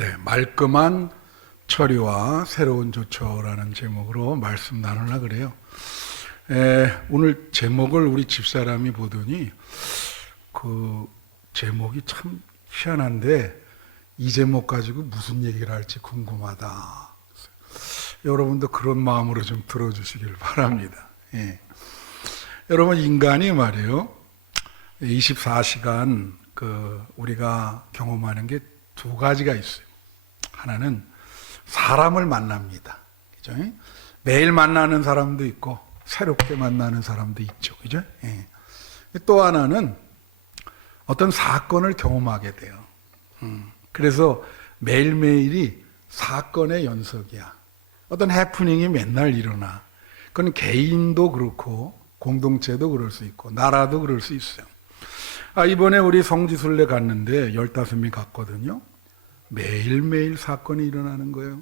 네, 말끔한 처리와 새로운 조처라는 제목으로 말씀 나누려 그래요. 오늘 제목을 우리 집사람이 보더니 그 제목이 참 희한한데 이 제목 가지고 무슨 얘기를 할지 궁금하다. 여러분도 그런 마음으로 좀 들어주시길 바랍니다. 여러분, 인간이 말이에요, 24시간 우리가 경험하는 게 두 가지가 있어요. 하나는 사람을 만납니다. 그죠? 매일 만나는 사람도 있고 새롭게 만나는 사람도 있죠. 그죠? 또 하나는 어떤 사건을 경험하게 돼요. 그래서 매일매일이 사건의 연속이야. 어떤 해프닝이 맨날 일어나. 그건 개인도 그렇고 공동체도 그럴 수 있고 나라도 그럴 수 있어요. 이번에 우리 성지순례 갔는데 15명이 갔거든요. 매일매일 사건이 일어나는 거예요.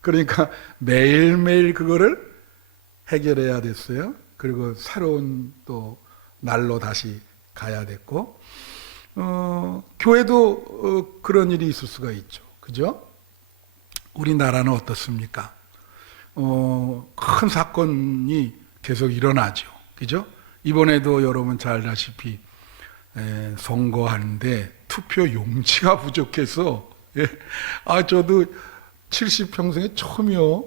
그러니까 매일매일 그거를 해결해야 됐어요. 그리고 새로운 또 날로 다시 가야 됐고, 교회도 그런 일이 있을 수가 있죠. 그죠? 우리나라는 어떻습니까? 큰 사건이 계속 일어나죠. 그죠? 이번에도 여러분 잘 아시다시피 선거하는데 투표 용지가 부족해서, 저도 70평생에 처음이요.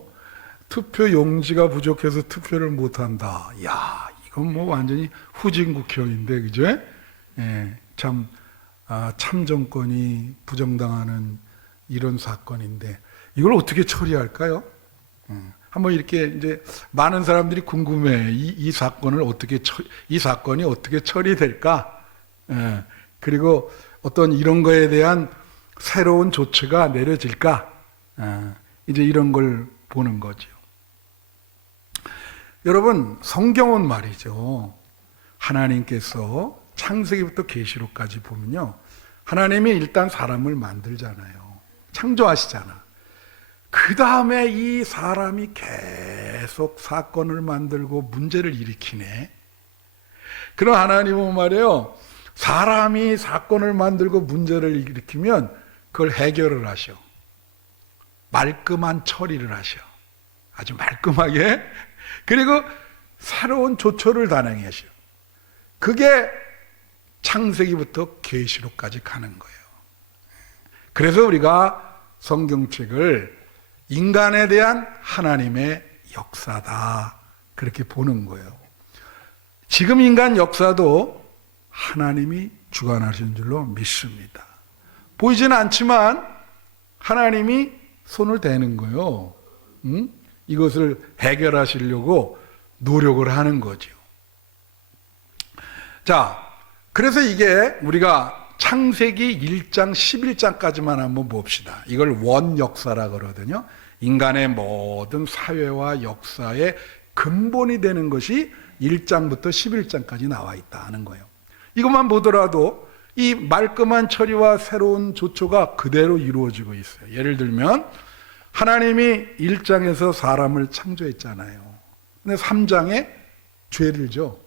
투표 용지가 부족해서 투표를 못한다. 야, 이건 뭐 완전히 후진국형인데, 그죠? 참, 참정권이 부정당하는 이런 사건인데, 이걸 어떻게 처리할까요? 한번 이렇게 이제 많은 사람들이 궁금해. 이 사건을 이 사건이 어떻게 처리될까? 그리고 어떤 이런 거에 대한 새로운 조처가 내려질까? 이제 이런 걸 보는 거죠. 여러분, 성경은 말이죠. 하나님께서 창세기부터 계시록까지 보면요. 하나님이 일단 사람을 만들잖아요. 창조하시잖아. 그 다음에 이 사람이 계속 사건을 만들고 문제를 일으키네. 그럼 하나님은 말이에요. 사람이 사건을 만들고 문제를 일으키면 그걸 해결을 하셔. 말끔한 처리를 하셔. 아주 말끔하게. 그리고 새로운 조처를 단행하셔. 그게 창세기부터 계시록까지 가는 거예요. 그래서 우리가 성경책을 인간에 대한 하나님의 역사다, 그렇게 보는 거예요. 지금 인간 역사도 하나님이 주관하신 줄로 믿습니다. 보이지는 않지만 하나님이 손을 대는 거예요. 이것을 해결하시려고 노력을 하는 거죠. 자, 그래서 이게 우리가 창세기 1장 11장까지만 한번 봅시다. 이걸 원역사라 그러거든요. 인간의 모든 사회와 역사의 근본이 되는 것이 1장부터 11장까지 나와 있다는 거예요. 이것만 보더라도 이 말끔한 처리와 새로운 조처가 그대로 이루어지고 있어요. 예를 들면 하나님이 1장에서 사람을 창조했잖아요. 근데 3장에 죄를 져.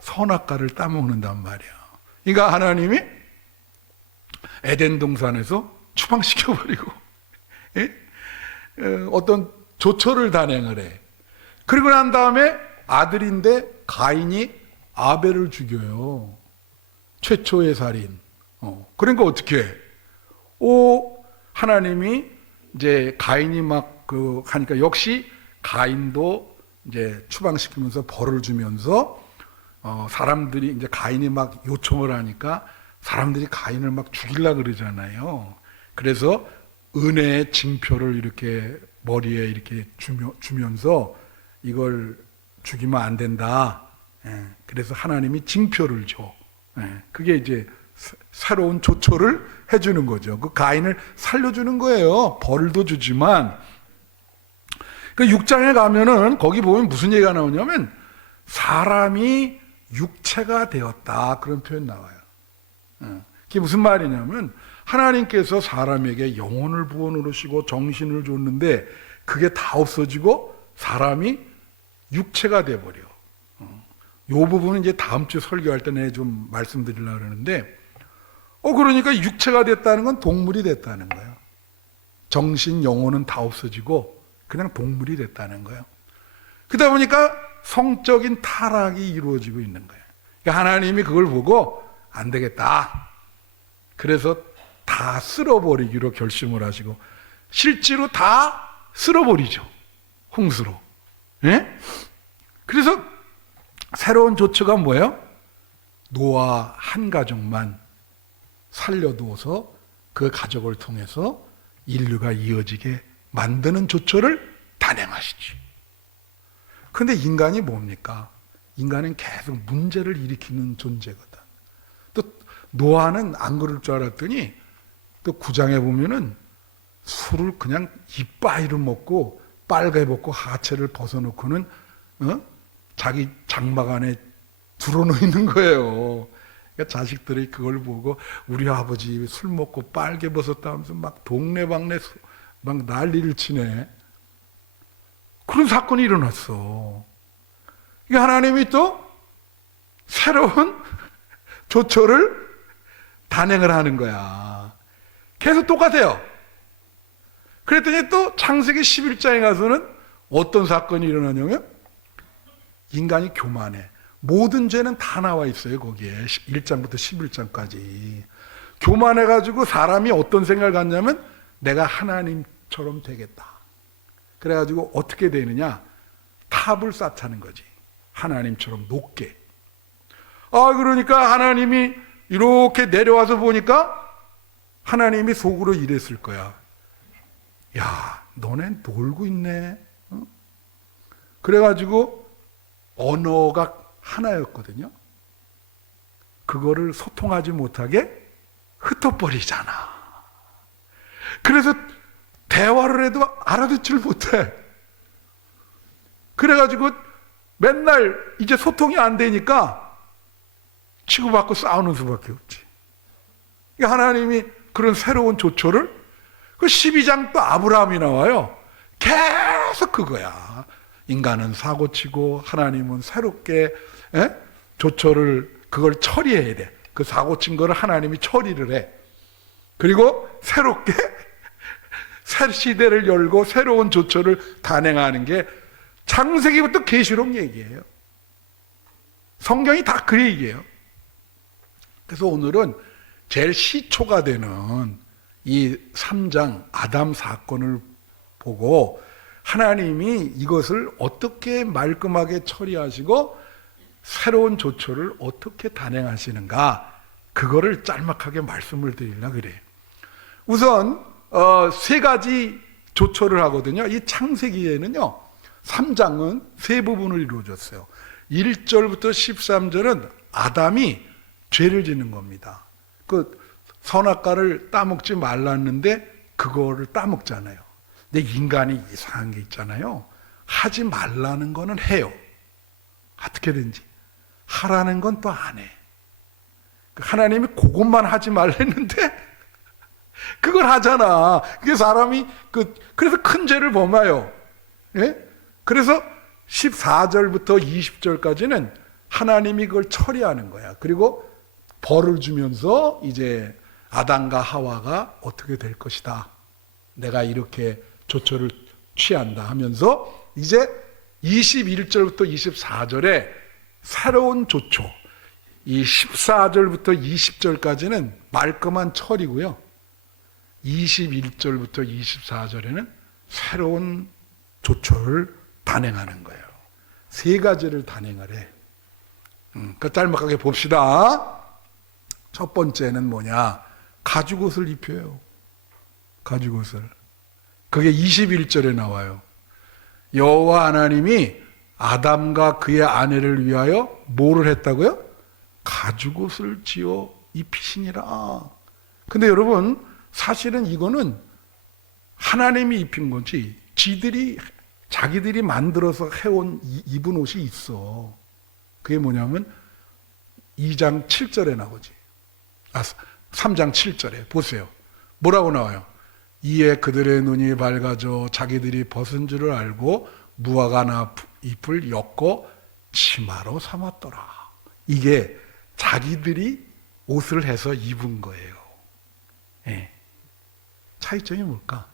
선악과를 따먹는단 말이야. 그러니까 하나님이 에덴 동산에서 추방시켜버리고 어떤 조처를 단행을 해. 그리고 난 다음에 아들인데 가인이 아벨을 죽여요. 최초의 살인. 그러니까 어떻게 해? 하나님이 이제 가인이 막 하니까 역시 가인도 이제 추방시키면서 벌을 주면서 사람들이 이제 가인이 막 요청을 하니까 사람들이 가인을 막 죽이려고 그러잖아요. 그래서 은혜의 징표를 이렇게 머리에 이렇게 주면서 이걸 죽이면 안 된다. 그래서 하나님이 징표를 줘. 그게 이제 새로운 조처를 해주는 거죠. 그 가인을 살려주는 거예요. 벌도 주지만. 그 6장에 가면은 거기 보면 무슨 얘기가 나오냐면 사람이 육체가 되었다, 그런 표현 나와요. 그게 무슨 말이냐면 하나님께서 사람에게 영혼을 부어놓으시고 정신을 줬는데 그게 다 없어지고 사람이 육체가 돼버려. 이 부분은 이제 다음 주 설교할 때 내가 좀 말씀드리려고 그러는데, 그러니까 육체가 됐다는 건 동물이 됐다는 거예요. 정신, 영혼은 다 없어지고 그냥 동물이 됐다는 거예요. 그러다 보니까 성적인 타락이 이루어지고 있는 거예요. 그러니까 하나님이 그걸 보고 안 되겠다. 그래서 다 쓸어버리기로 결심을 하시고 실제로 다 쓸어버리죠. 홍수로. 예? 그래서 새로운 조처가 뭐예요? 노아 한 가족만 살려두어서 그 가족을 통해서 인류가 이어지게 만드는 조처를 단행하시지. 그런데 인간이 뭡니까? 인간은 계속 문제를 일으키는 존재거든. 또 노아는 안 그럴 줄 알았더니 또 9장에 보면은 술을 그냥 이빠이로 먹고 빨개 벗고 하체를 벗어놓고는 자기 장막 안에 들어놓는 거예요. 그러니까 자식들이 그걸 보고 우리 아버지 술 먹고 빨개 벗었다 하면서 막 동네방네 막 난리를 치네. 그런 사건이 일어났어. 그러니까 하나님이 또 새로운 조처를 단행을 하는 거야. 계속 똑같아요. 그랬더니 또 창세기 11장에 가서는 어떤 사건이 일어나냐면 인간이 교만해. 모든 죄는 다 나와 있어요. 거기에 1장부터 11장까지. 교만해가지고 사람이 어떤 생각을 갖냐면 내가 하나님처럼 되겠다. 그래가지고 어떻게 되느냐? 탑을 쌓자는 거지. 하나님처럼 높게. 그러니까 하나님이 이렇게 내려와서 보니까 하나님이 속으로 이랬을 거야. 야, 너네 놀고 있네. 그래가지고 언어가 하나였거든요. 그거를 소통하지 못하게 흩어버리잖아. 그래서 대화를 해도 알아듣지를 못해. 그래가지고 맨날 이제 소통이 안 되니까 치고받고 싸우는 수밖에 없지. 하나님이 그런 새로운 조처를 그 12장 또 아브라함이 나와요. 계속 그거야. 인간은 사고치고 하나님은 새롭게 조처를 그걸 처리해야 돼. 그 사고친 거를 하나님이 처리를 해. 그리고 새롭게 새 시대를 열고 새로운 조처를 단행하는 게 창세기부터 계시록 얘기예요. 성경이 다 그 얘기예요. 그래서 오늘은 제일 시초가 되는 이 3장 아담 사건을 보고 하나님이 이것을 어떻게 말끔하게 처리하시고 새로운 조처를 어떻게 단행하시는가, 그거를 짤막하게 말씀을 드리려고 그래요. 우선 세 가지 조처를 하거든요. 이 창세기에는요 3장은 세 부분을 이루어졌어요. 1절부터 13절은 아담이 죄를 짓는 겁니다. 그 선악과를 따먹지 말랐는데 그거를 따먹잖아요. 근데 인간이 이상한 게 있잖아요. 하지 말라는 거는 해요. 어떻게든지. 하라는 건 또 안 해. 하나님이 그것만 하지 말랬는데 그걸 하잖아. 그게 사람이 그래서 큰 죄를 범해요. 예? 그래서 14절부터 20절까지는 하나님이 그걸 처리하는 거야. 그리고 벌을 주면서 이제 아담과 하와가 어떻게 될 것이다. 내가 이렇게 조처를 취한다 하면서 이제 21절부터 24절에 새로운 조처, 이 14절부터 20절까지는 말끔한 처리고요. 21절부터 24절에는 새로운 조처를 단행하는 거예요. 세 가지를 단행을 해. 그 짤막하게 봅시다. 첫 번째는 뭐냐? 가죽옷을 입혀요. 가죽옷을. 그게 21절에 나와요. 여호와 하나님이 아담과 그의 아내를 위하여 뭐를 했다고요? 가죽옷을 지어 입히시니라. 근데 여러분, 사실은 이거는 하나님이 입힌 거지 자기들이 만들어서 해온 입은 옷이 있어. 그게 뭐냐면 2장 7절에 나오지. 3장 7절에 보세요. 뭐라고 나와요? 이에 그들의 눈이 밝아져 자기들이 벗은 줄을 알고 무화과 잎을 엮고 치마로 삼았더라. 이게 자기들이 옷을 해서 입은 거예요. 예. 차이점이 뭘까?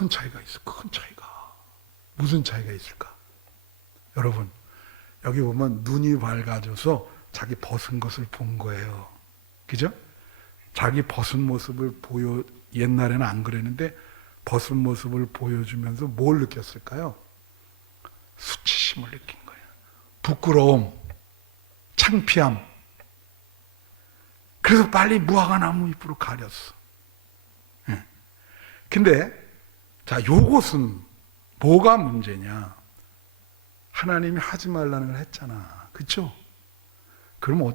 큰 차이가 있어. 큰 차이가. 무슨 차이가 있을까? 여러분, 여기 보면 눈이 밝아져서 자기 벗은 것을 본 거예요. 그죠? 자기 벗은 모습을 옛날에는 안 그랬는데 벗은 모습을 보여주면서 뭘 느꼈을까요? 수치심을 느낀 거예요. 부끄러움, 창피함. 그래서 빨리 무화과나무 잎으로 가렸어. 근데 자, 요것은 뭐가 문제냐? 하나님이 하지 말라는 걸 했잖아. 그렇죠? 그럼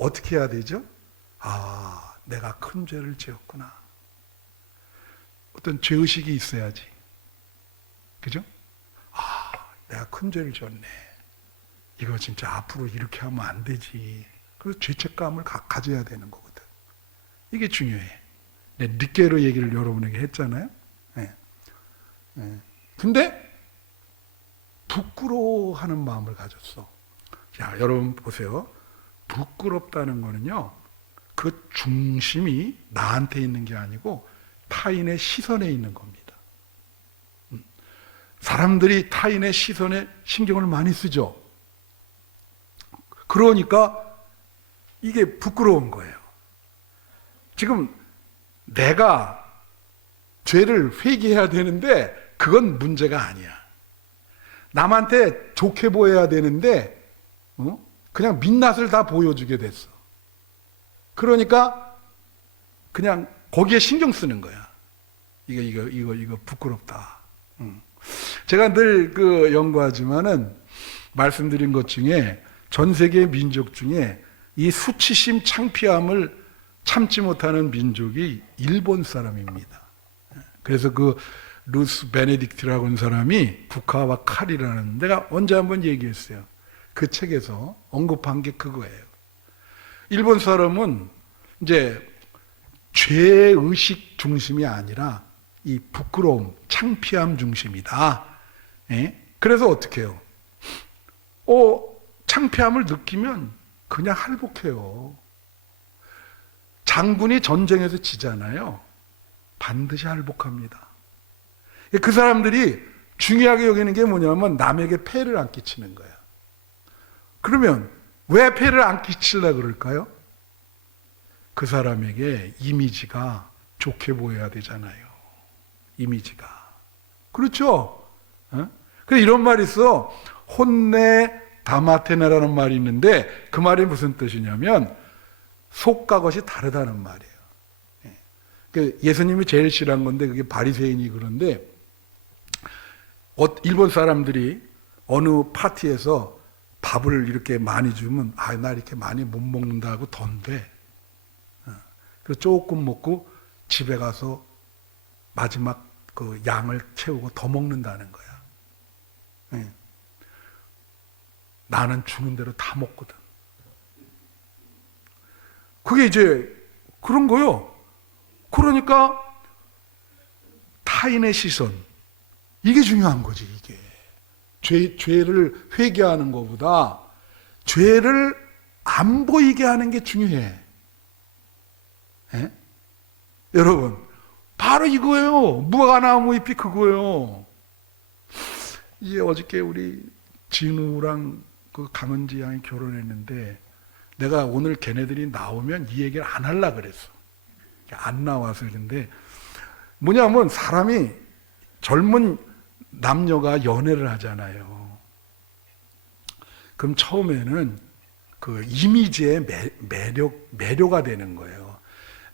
어떻게 해야 되죠? 아, 내가 큰 죄를 지었구나. 어떤 죄의식이 있어야지. 그죠? 아, 내가 큰 죄를 지었네. 이거 진짜 앞으로 이렇게 하면 안 되지. 그래서 죄책감을 가져야 되는 거거든. 이게 중요해. 늦게로 얘기를 여러분에게 했잖아요. 네. 네. 근데 부끄러워하는 마음을 가졌어. 자, 여러분 보세요. 부끄럽다는 거는요, 그 중심이 나한테 있는 게 아니고 타인의 시선에 있는 겁니다. 사람들이 타인의 시선에 신경을 많이 쓰죠. 그러니까 이게 부끄러운 거예요. 지금 내가 죄를 회개해야 되는데 그건 문제가 아니야. 남한테 좋게 보여야 되는데 그냥 민낯을 다 보여주게 됐어. 그러니까 그냥 거기에 신경 쓰는 거야. 이거 부끄럽다. 제가 늘 연구하지만은 말씀드린 것 중에 전 세계 민족 중에 이 수치심, 창피함을 참지 못하는 민족이 일본 사람입니다. 그래서 루스 베네딕트라고 하는 사람이 국화와 칼이라는, 내가 언제 한번 얘기했어요. 그 책에서 언급한 게 그거예요. 일본 사람은 이제 죄의식 중심이 아니라 이 부끄러움, 창피함 중심이다. 예? 그래서 어떻게 해요? 창피함을 느끼면 그냥 할복해요. 장군이 전쟁에서 지잖아요. 반드시 할복합니다. 그 사람들이 중요하게 여기는 게 뭐냐면 남에게 폐를 안 끼치는 거야. 그러면 왜 폐를 안 끼치려고 그럴까요? 그 사람에게 이미지가 좋게 보여야 되잖아요. 이미지가. 그렇죠? 그래서 이런 말이 있어. 혼내 다마테나라는 말이 있는데 그 말이 무슨 뜻이냐면 속과 겉이 다르다는 말이에요. 예수님이 제일 싫어한 건데 그게 바리새인이 그런데 일본 사람들이 어느 파티에서 밥을 이렇게 많이 주면 나 이렇게 많이 못 먹는다고 던데. 그래서 조금 먹고 집에 가서 마지막 그 양을 채우고 더 먹는다는 거야. 나는 주는 대로 다 먹거든. 그게 이제 그런 거요. 그러니까 타인의 시선, 이게 중요한 거지. 이게 죄를 회개하는 것보다 죄를 안 보이게 하는 게 중요해. 에? 여러분, 바로 이거예요. 무화과나무 잎이 그거예요. 이제 어저께 우리 진우랑 그 강은지 양이 결혼했는데 내가 오늘 걔네들이 나오면 이 얘기를 안 하려고 그랬어. 안 나와서. 그런데 뭐냐면 사람이, 젊은 남녀가 연애를 하잖아요. 그럼 처음에는 그 이미지의 매료가 되는 거예요.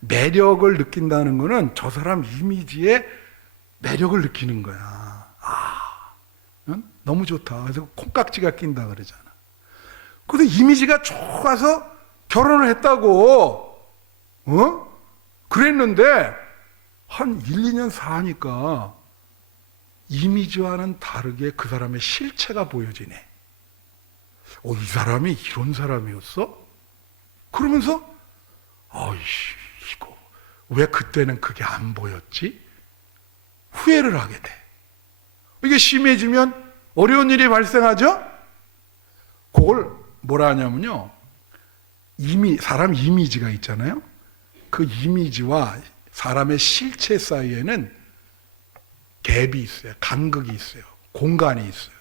매력을 느낀다는 거는 저 사람 이미지에 매력을 느끼는 거야. 너무 좋다. 그래서 콩깍지가 낀다 그러잖아. 그래서 이미지가 좋아서 결혼을 했다고. 그랬는데 한 1, 2년 사니까 이미지와는 다르게 그 사람의 실체가 보여지네. 이 사람이 이런 사람이었어? 그러면서 이거 왜 그때는 그게 안 보였지? 후회를 하게 돼. 이게 심해지면 어려운 일이 발생하죠? 그걸 뭐라 하냐면요, 사람 이미지가 있잖아요. 그 이미지와 사람의 실체 사이에는 갭이 있어요. 간극이 있어요. 공간이 있어요.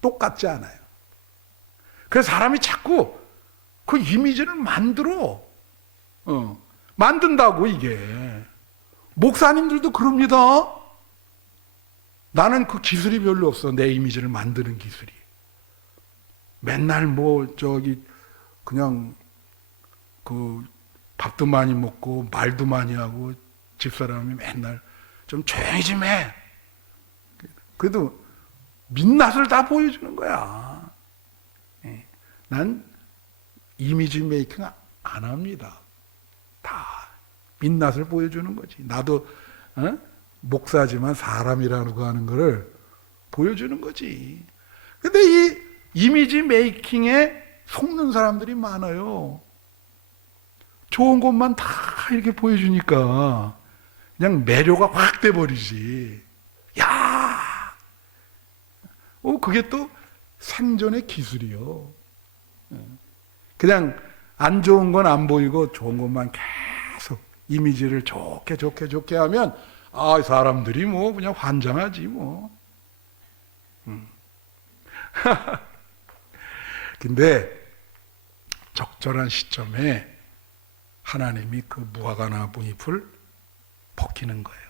똑같지 않아요. 그래서 사람이 자꾸 그 이미지를 만들어. 만든다고 이게. 목사님들도 그럽니다. 나는 그 기술이 별로 없어. 내 이미지를 만드는 기술이. 맨날 그냥 밥도 많이 먹고 말도 많이 하고 집사람이 맨날 좀 조용히 좀 해. 그래도 민낯을 다 보여주는 거야. 난 이미지 메이킹 안 합니다. 다 민낯을 보여주는 거지. 나도 목사지만 사람이라고 하는 거를 보여주는 거지. 근데 이 이미지 메이킹에 속는 사람들이 많아요. 좋은 것만 다 이렇게 보여주니까 그냥 매료가 확 돼버리지. 야, 그게 또 생존의 기술이요. 그냥 안 좋은 건 안 보이고 좋은 것만 계속 이미지를 좋게 하면 사람들이 그냥 환장하지 뭐. 근데 적절한 시점에 하나님이 그 무화과 나무 잎을 벗기는 거예요.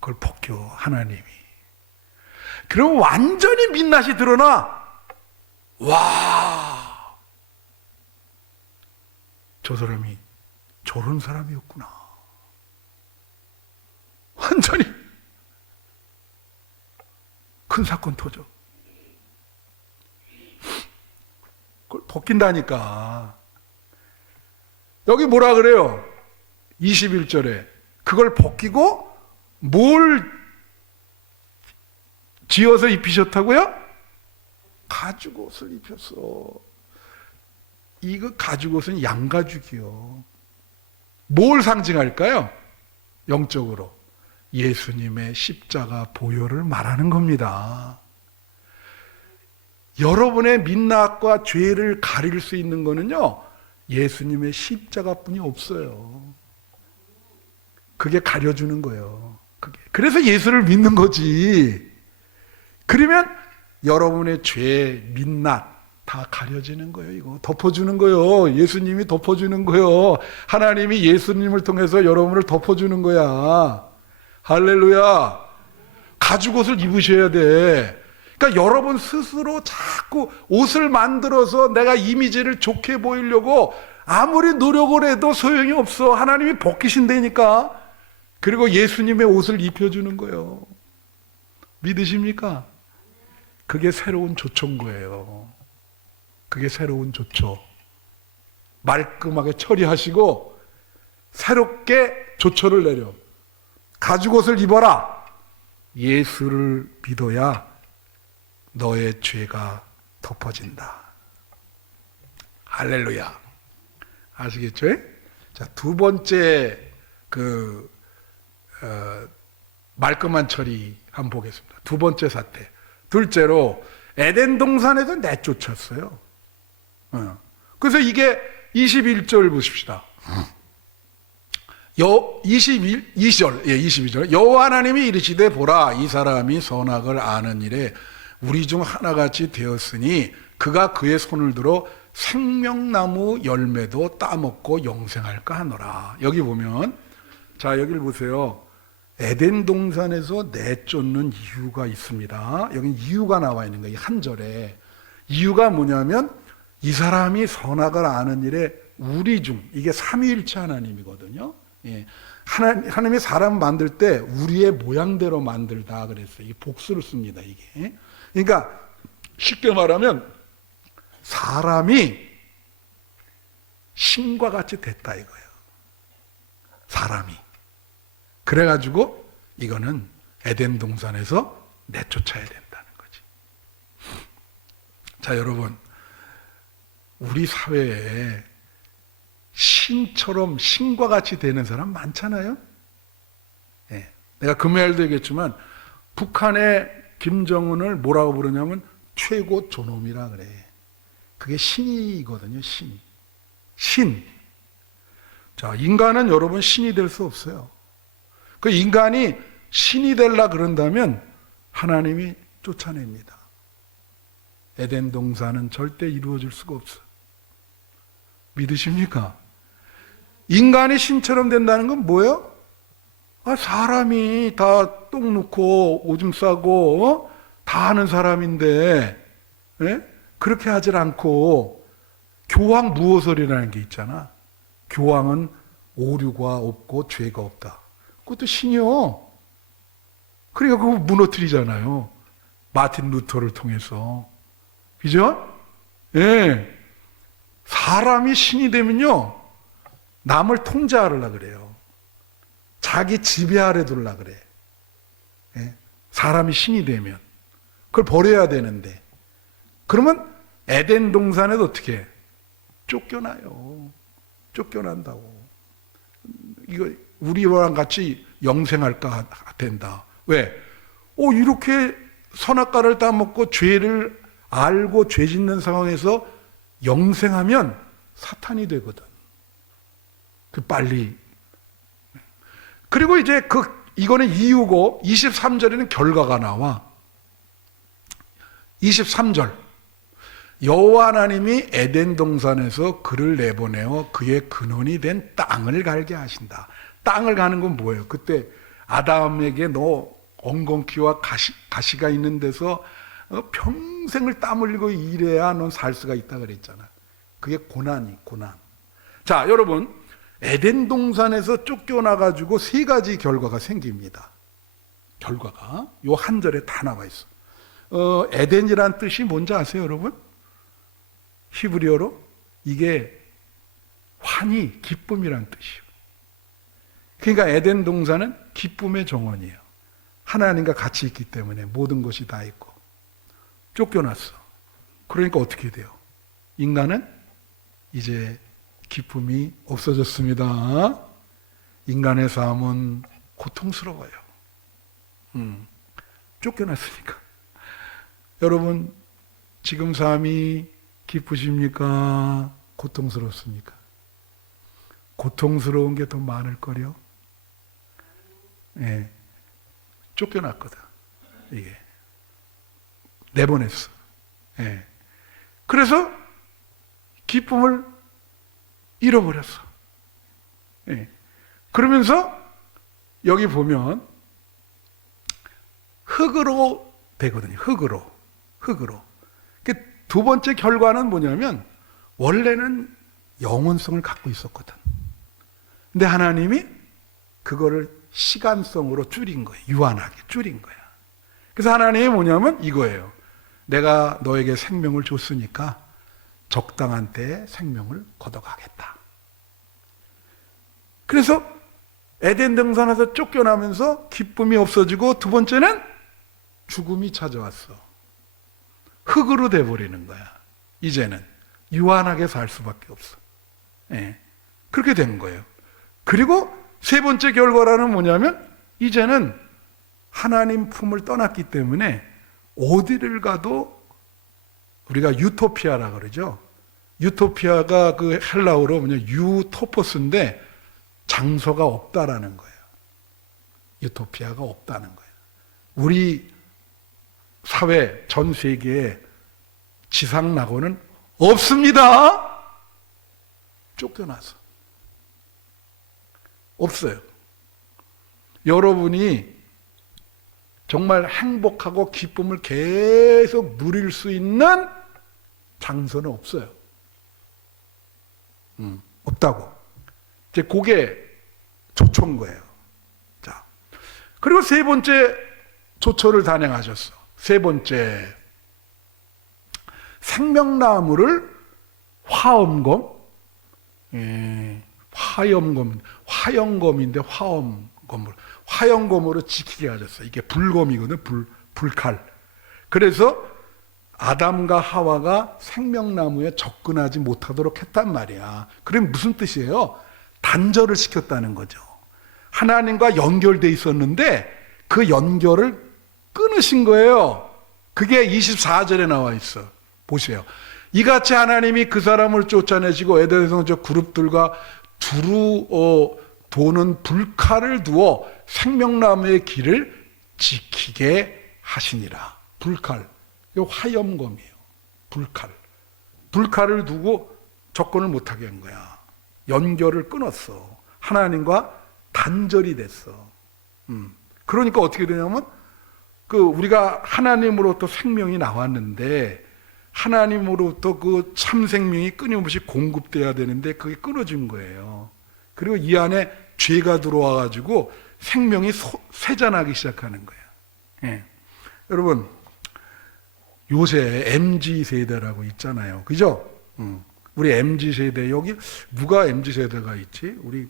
그걸 벗겨 하나님이. 그럼 완전히 민낯이 드러나. 와, 저 사람이 저런 사람이었구나. 완전히 큰 사건 터져. 그걸 벗긴다니까. 여기 뭐라 그래요? 21절에 그걸 벗기고 뭘 지어서 입히셨다고요? 가죽옷을 입혔어. 이거 가죽옷은 양가죽이요. 뭘 상징할까요? 영적으로 예수님의 십자가 보혈을 말하는 겁니다. 여러분의 민낯과 죄를 가릴 수 있는 거는요, 예수님의 십자가뿐이 없어요. 그게 가려주는 거예요. 그래서 예수를 믿는 거지. 그러면 여러분의 죄, 민낯 다 가려지는 거예요. 이거 덮어주는 거예요. 예수님이 덮어주는 거예요. 하나님이 예수님을 통해서 여러분을 덮어주는 거야. 할렐루야. 가죽옷을 입으셔야 돼. 그러니까 여러분 스스로 자꾸 옷을 만들어서 내가 이미지를 좋게 보이려고 아무리 노력을 해도 소용이 없어. 하나님이 벗기신다니까. 그리고 예수님의 옷을 입혀주는 거예요. 믿으십니까? 그게 새로운 조초인 거예요. 그게 새로운 조초. 말끔하게 처리하시고 새롭게 조초를 내려. 가죽옷을 입어라. 예수를 믿어야 너의 죄가 덮어진다. 할렐루야. 아시겠죠? 자, 두 번째 말끔한 처리 한번 보겠습니다. 두 번째 사태. 둘째로 에덴 동산에서 내쫓았어요. 그래서 이게 21절 보십시다. 22절. 여호와 하나님이 이르시되 보라 이 사람이 선악을 아는 일에 우리 중 하나같이 되었으니 그가 그의 손을 들어 생명나무 열매도 따먹고 영생할까 하노라. 여기 보면, 자, 여기를 보세요. 에덴 동산에서 내쫓는 이유가 있습니다. 여기 이유가 나와 있는 거예요. 한 절에. 이유가 뭐냐면 이 사람이 선악을 아는 일에 우리 중, 이게 삼위일체 하나님이거든요. 예. 하나님이 사람 만들 때 우리의 모양대로 만들다 그랬어요. 이게 복수를 씁니다, 이게. 그러니까 쉽게 말하면 사람이 신과 같이 됐다 이거예요. 사람이. 그래가지고 이거는 에덴 동산에서 내쫓아야 된다는 거지. 자, 여러분, 우리 사회에 신처럼 신과 같이 되는 사람 많잖아요. 예. 내가 금요일도 얘기했지만 북한의 김정은을 뭐라고 부르냐면 최고 존엄이라 그래. 그게 신이거든요. 신. 자, 인간은 여러분 신이 될 수 없어요. 그 인간이 신이 되려 그런다면 하나님이 쫓아냅니다. 에덴 동산은 절대 이루어질 수가 없어. 믿으십니까? 인간이 신처럼 된다는 건 뭐예요? 사람이 다 똥 놓고 오줌 싸고 다 하는 사람인데 그렇게 하질 않고 교황 무호설이라는 게 있잖아. 교황은 오류가 없고 죄가 없다. 그것도 신이요. 그러니까 그거 무너뜨리잖아요. 마틴 루터를 통해서. 그죠? 예. 사람이 신이 되면요, 남을 통제하려고 그래요. 자기 지배하려 두려고 그래. 예? 사람이 신이 되면. 그걸 버려야 되는데. 그러면 에덴 동산에도 어떻게 해? 쫓겨나요. 쫓겨난다고. 이거 우리랑 같이 영생할까 된다. 왜? 이렇게 선악과를 따먹고 죄를 알고 죄 짓는 상황에서 영생하면 사탄이 되거든. 빨리. 그리고 이제 이거는 이유고 23절에는 결과가 나와. 23절. 여호와 하나님이 에덴 동산에서 그를 내보내어 그의 근원이 된 땅을 갈게 하신다. 땅을 가는 건 뭐예요? 그때 아담에게 너 엉겅퀴와 가시가 있는 데서 평생을 땀 흘리고 일해야 넌 살 수가 있다 그랬잖아. 그게 고난. 자, 여러분, 에덴 동산에서 쫓겨나가지고 세 가지 결과가 생깁니다. 결과가 요 한 절에 다 나와 있어. 에덴이란 뜻이 뭔지 아세요, 여러분? 히브리어로 이게 환희, 기쁨이란 뜻이에요. 그러니까 에덴 동산은 기쁨의 정원이에요. 하나님과 같이 있기 때문에 모든 것이 다 있고. 쫓겨났어. 그러니까 어떻게 돼요? 인간은 이제 기쁨이 없어졌습니다. 인간의 삶은 고통스러워요. 쫓겨났으니까. 여러분, 지금 삶이 기쁘십니까? 고통스럽습니까? 고통스러운 게 더 많을 거요. 예, 쫓겨났거든. 이게 내보냈어. 예. 그래서 기쁨을 잃어버렸어. 예. 그러면서 여기 보면 흙으로 되거든요. 흙으로. 두 번째 결과는 뭐냐면 원래는 영원성을 갖고 있었거든. 근데 하나님이 그거를 시간성으로 줄인 거예요. 유한하게 줄인 거야. 그래서 하나님이 뭐냐면 이거예요. 내가 너에게 생명을 줬으니까 적당한 때에 생명을 걷어가겠다. 그래서 에덴 동산에서 쫓겨나면서 기쁨이 없어지고 두 번째는 죽음이 찾아왔어. 흙으로 돼버리는 거야. 이제는 유한하게 살 수밖에 없어. 예. 그렇게 된 거예요. 그리고 세 번째 결과라는 뭐냐면 이제는 하나님 품을 떠났기 때문에 어디를 가도 우리가 유토피아라 그러죠. 유토피아가 그 헬라어로 뭐냐 유토포스인데 장소가 없다라는 거예요. 유토피아가 없다는 거예요. 우리 사회 전 세계에 지상낙원은 없습니다. 쫓겨나서 없어요. 여러분이 정말 행복하고 기쁨을 계속 누릴 수 있는 장소는 없어요. 없다고. 이제 그게 조초인 거예요. 자, 그리고 세 번째 조초를 단행하셨어. 세 번째, 생명나무를 화엄검, 화영검인데 화영검으로 지키게 하셨어. 이게 불검이거든, 불칼. 그래서 아담과 하와가 생명나무에 접근하지 못하도록 했단 말이야. 그럼 무슨 뜻이에요? 단절을 시켰다는 거죠. 하나님과 연결돼 있었는데 그 연결을 끊으신 거예요. 그게 24절에 나와 있어. 보세요. 이같이 하나님이 그 사람을 쫓아내시고 에덴에서 저 그룹들과 도는 불칼을 두어 생명나무의 길을 지키게 하시니라. 불칼, 이거 화염검이에요. 불칼. 불칼을 두고 접근을 못하게 한 거야. 연결을 끊었어. 하나님과 단절이 됐어. 그러니까 어떻게 되냐면 우리가 하나님으로부터 생명이 나왔는데 하나님으로부터 그 참 생명이 끊임없이 공급돼야 되는데 그게 끊어진 거예요. 그리고 이 안에 죄가 들어와 가지고 생명이 쇠잔하기 시작하는 거예요. 예. 여러분, 요새 MZ세대라고 있잖아요. 그죠? 우리 MZ세대, 여기 누가 MZ세대가 있지? 우리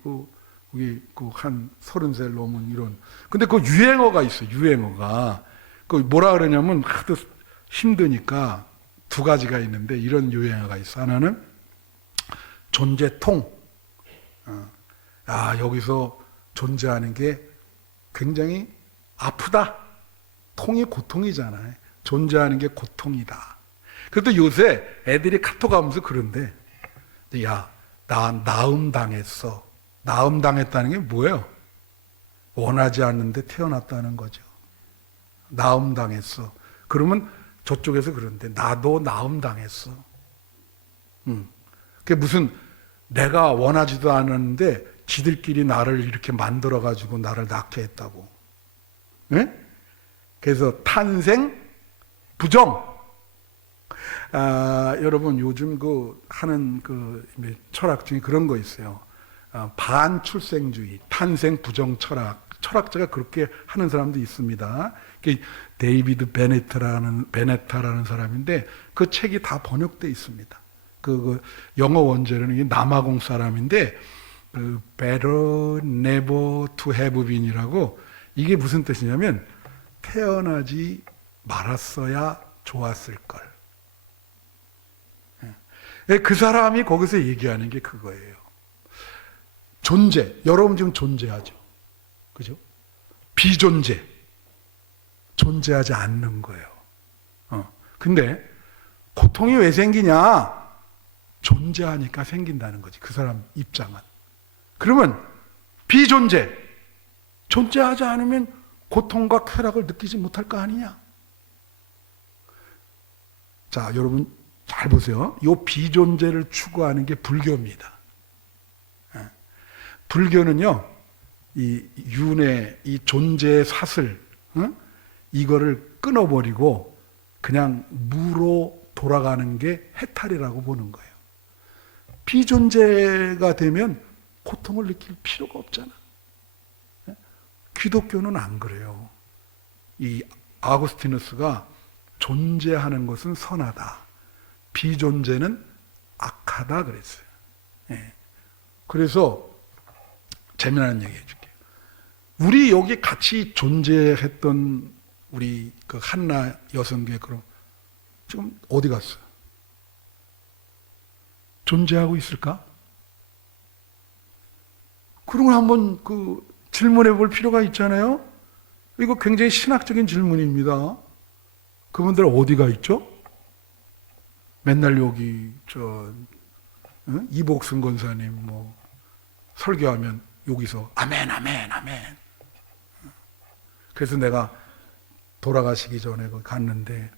한 30살 넘은 이런. 근데 그 유행어가 있어요. 유행어가. 그 뭐라 그러냐면 하도 힘드니까 두 가지가 있는데 이런 유행어가 있어. 하나는 존재통. 여기서 존재하는 게 굉장히 아프다. 통이 고통이잖아요. 존재하는 게 고통이다. 그래도 요새 애들이 카톡 하면서 그런데, 야, 나 나음 당했어. 나음 당했다는 게 뭐예요? 원하지 않는데 태어났다는 거죠. 나음 당했어. 그러면 저쪽에서 그런데 나도 나음 당했어. 그게 무슨 내가 원하지도 않았는데 지들끼리 나를 이렇게 만들어 가지고 나를 낳게 했다고. 네? 그래서 탄생 부정. 여러분 요즘 하는 철학 중에 그런 거 있어요. 반출생주의, 탄생 부정 철학. 철학자가 그렇게 하는 사람도 있습니다. 데이비드 베네타라는 사람인데 그 책이 다 번역돼 있습니다. 영어 원제로는 남아공 사람인데 better never to have been이라고, 이게 무슨 뜻이냐면 태어나지 말았어야 좋았을 걸. 그 사람이 거기서 얘기하는 게 그거예요. 존재, 여러분 지금 존재하죠. 그죠? 비존재, 존재하지 않는 거예요. 근데 고통이 왜 생기냐? 존재하니까 생긴다는 거지, 그 사람 입장은. 그러면 비존재, 존재하지 않으면 고통과 쾌락을 느끼지 못할 거 아니냐? 자, 여러분 잘 보세요. 이 비존재를 추구하는 게 불교입니다. 불교는요, 이 윤회, 이 존재의 사슬, 이거를 끊어버리고 그냥 무로 돌아가는 게 해탈이라고 보는 거예요. 비존재가 되면 고통을 느낄 필요가 없잖아. 기독교는 안 그래요. 이 아구스티누스가 존재하는 것은 선하다, 비존재는 악하다 그랬어요. 그래서 재미나는 얘기 해줄게요. 우리 여기 같이 존재했던 우리 한나 여성계 그럼 지금 어디 갔어요? 존재하고 있을까? 그런 걸 한번 질문해 볼 필요가 있잖아요. 이거 굉장히 신학적인 질문입니다. 그분들 어디가 있죠? 맨날 여기 이복승 권사님 설교하면 여기서 아멘 아멘 아멘. 그래서 내가 돌아가시기 전에 갔는데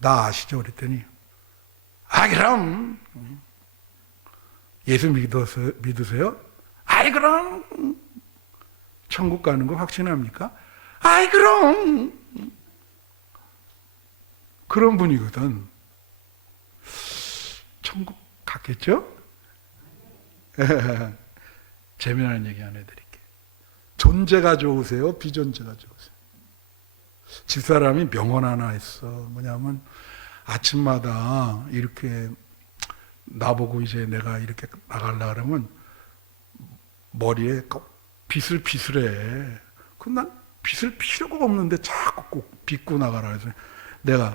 나 아시죠? 그랬더니 그럼 예수 믿으세요? 그럼 천국 가는 거 확신합니까? 그럼 그런 분이거든. 천국 갔겠죠? 재미나는 얘기 하나 해드릴게요. 존재가 좋으세요? 비존재가 좋으세요? 집사람이 명언 하나 했어. 뭐냐면 아침마다 이렇게 나보고 이제 내가 이렇게 나가려고 그러면 머리에 빗을 빗으래. 난 빗을 필요가 없는데 자꾸 꼭 빗고 나가라 해서 내가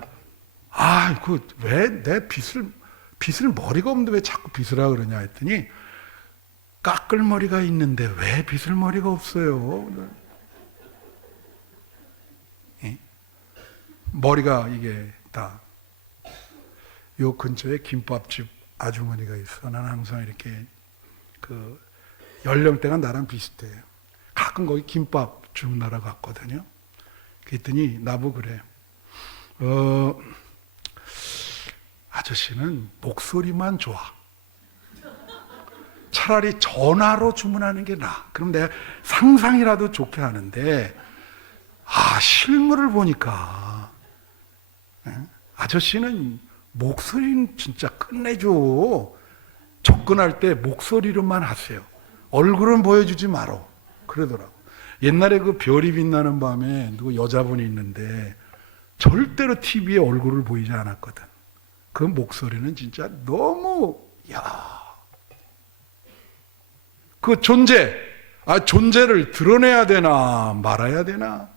왜 내 빗을 머리가 없는데 왜 자꾸 빗으라 그러냐 했더니 깎을 머리가 있는데 왜 빗을 머리가 없어요? 머리가 이게 다 요 근처에 김밥집 아주머니가 있어. 난 항상 이렇게 연령대가 나랑 비슷해요. 가끔 거기 김밥 주문하러 갔거든요. 그랬더니 나보고 그래. 아저씨는 목소리만 좋아. 차라리 전화로 주문하는 게 나아. 그럼 내가 상상이라도 좋게 하는데, 실물을 보니까 아저씨는 목소리는 진짜 끝내줘. 접근할 때 목소리로만 하세요. 얼굴은 보여주지 마라. 그러더라고. 옛날에 그 별이 빛나는 밤에 누구 여자분이 있는데 절대로 TV에 얼굴을 보이지 않았거든. 그 목소리는 진짜 너무, 그 존재를 드러내야 되나 말아야 되나?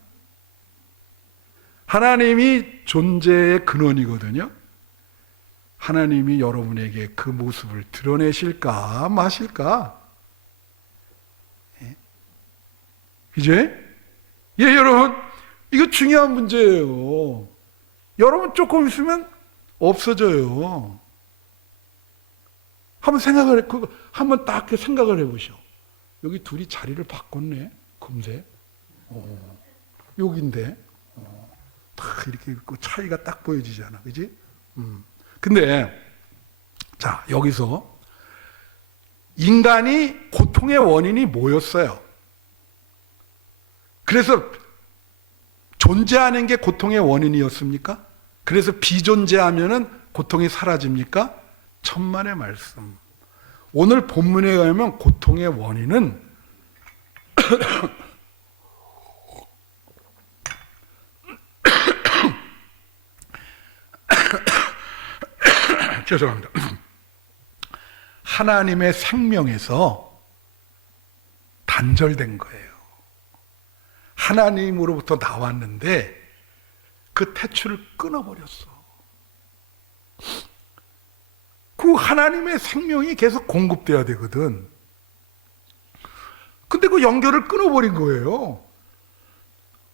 하나님이 존재의 근원이거든요. 하나님이 여러분에게 그 모습을 드러내실까 마실까? 이제 여러분, 이거 중요한 문제예요. 여러분 조금 있으면 없어져요. 한번 딱 생각을 해보시오. 여기 둘이 자리를 바꿨네, 금세. 여기인데, 딱 이렇게 차이가 딱 보여지잖아, 그지? 근데, 자, 여기서 인간이 고통의 원인이 뭐였어요? 그래서 존재하는 게 고통의 원인이었습니까? 그래서 비존재하면은 고통이 사라집니까? 천만의 말씀. 오늘 본문에 의하면 고통의 원인은 죄송합니다. 하나님의 생명에서 단절된 거예요. 하나님으로부터 나왔는데 그 태초를 끊어버렸어. 그 하나님의 생명이 계속 공급돼야 되거든. 근데 그 연결을 끊어버린 거예요.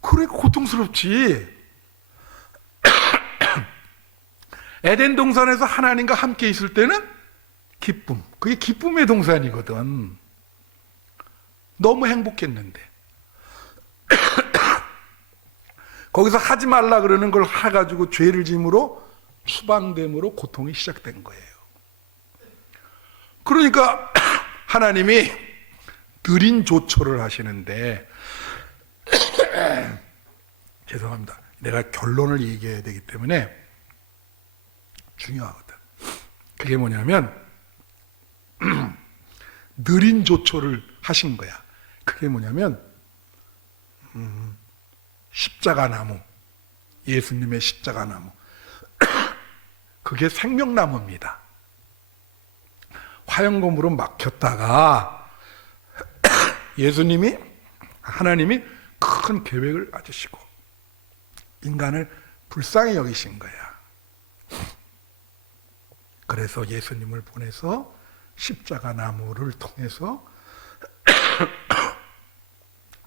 그러니까 고통스럽지. 에덴 동산에서 하나님과 함께 있을 때는 기쁨. 그게 기쁨의 동산이거든. 너무 행복했는데. 거기서 하지 말라 그러는 걸 해가지고 죄를 짐으로 추방됨으로 고통이 시작된 거예요. 그러니까 하나님이 느린 조처를 하시는데 죄송합니다. 내가 결론을 얘기해야 되기 때문에 중요하거든. 그게 뭐냐면 느린 조처를 하신 거야. 그게 뭐냐면 십자가 나무, 예수님의 십자가 나무. 그게 생명나무입니다. 화영검으로 막혔다가 하나님이 큰 계획을 가지시고 인간을 불쌍히 여기신 거야. 그래서 예수님을 보내서 십자가 나무를 통해서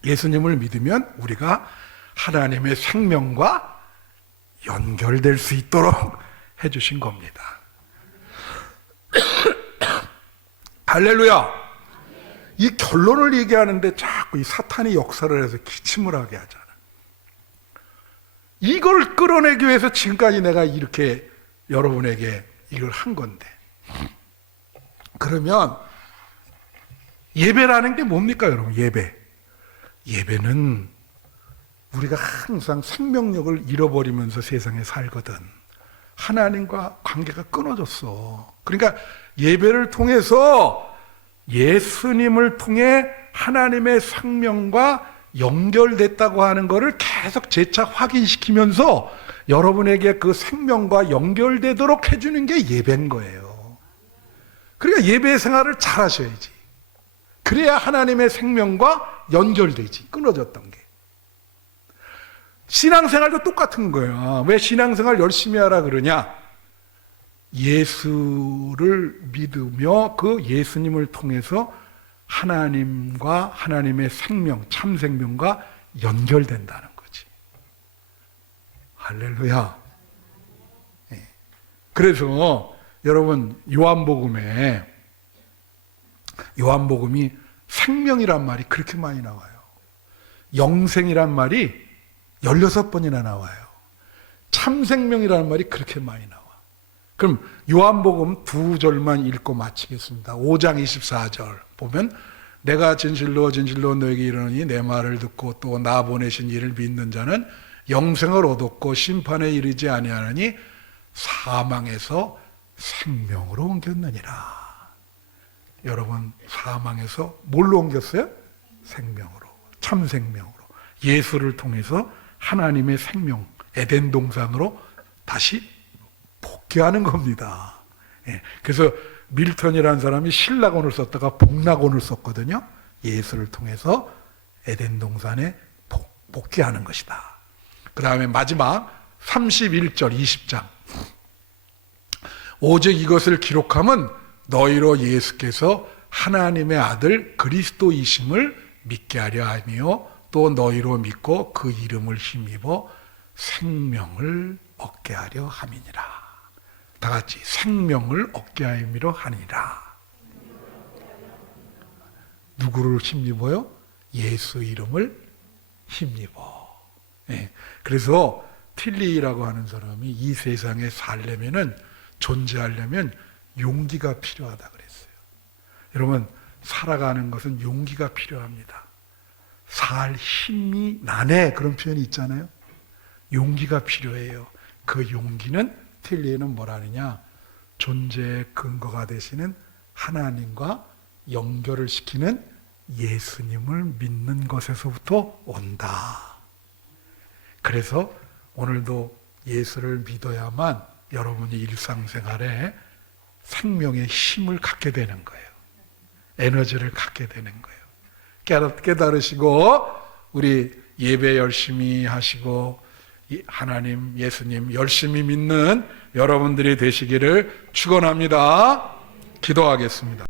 예수님을 믿으면 우리가 하나님의 생명과 연결될 수 있도록 해주신 겁니다. 할렐루야! 이 결론을 얘기하는데 자꾸 이 사탄이 역사를 해서 기침을 하게 하잖아. 이걸 끌어내기 위해서 지금까지 내가 이렇게 여러분에게 이걸 한 건데. 그러면 예배라는 게 뭡니까, 여러분? 예배는 우리가 항상 생명력을 잃어버리면서 세상에 살거든. 하나님과 관계가 끊어졌어. 그러니까 예배를 통해서 예수님을 통해 하나님의 생명과 연결됐다고 하는 것을 계속 재차 확인시키면서 여러분에게 그 생명과 연결되도록 해주는 게 예배인 거예요. 그러니까 예배 생활을 잘 하셔야지. 그래야 하나님의 생명과 연결되지. 끊어졌던 게. 신앙생활도 똑같은 거야. 왜 신앙생활 열심히 하라 그러냐? 예수를 믿으며 그 예수님을 통해서 하나님과 하나님의 생명, 참 생명과 연결된다는 거지. 할렐루야. 그래서 여러분 요한복음이 생명이란 말이 그렇게 많이 나와요. 영생이란 말이 16번이나 나와요. 참생명이라는 말이 그렇게 많이 나와. 그럼 요한복음 2절만 읽고 마치겠습니다. 5장 24절 보면 내가 진실로 진실로 너에게 이르노니 내 말을 듣고 또 나 보내신 이를 믿는 자는 영생을 얻었고 심판에 이르지 아니하느니 사망에서 생명으로 옮겼느니라. 여러분, 사망에서 뭘로 옮겼어요? 생명으로, 참생명으로. 예수를 통해서 하나님의 생명, 에덴 동산으로 다시 복귀하는 겁니다. 예, 그래서 밀턴이라는 사람이 신락원을 썼다가 복락원을 썼거든요. 예수를 통해서 에덴 동산에 복귀하는 것이다. 그 다음에 마지막 31절 20장. 오직 이것을 기록함은 너희로 예수께서 하나님의 아들 그리스도이심을 믿게 하려 하며 또 너희로 믿고 그 이름을 힘입어 생명을 얻게 하려 함이니라. 다 같이 생명을 얻게 하려 하니라. 누구를 힘입어요? 예수 이름을 힘입어. 네. 그래서 틸리라고 하는 사람이 이 세상에 살려면은, 존재하려면 용기가 필요하다 그랬어요. 여러분, 살아가는 것은 용기가 필요합니다. 살 힘이 나네, 그런 표현이 있잖아요. 용기가 필요해요. 그 용기는 틸리에는 뭐라느냐, 존재의 근거가 되시는 하나님과 연결을 시키는 예수님을 믿는 것에서부터 온다. 그래서 오늘도 예수를 믿어야만 여러분이 일상생활에 생명의 힘을 갖게 되는 거예요. 에너지를 갖게 되는 거예요. 깨달으시고 우리 예배 열심히 하시고 하나님, 예수님 열심히 믿는 여러분들이 되시기를 축원합니다. 기도하겠습니다.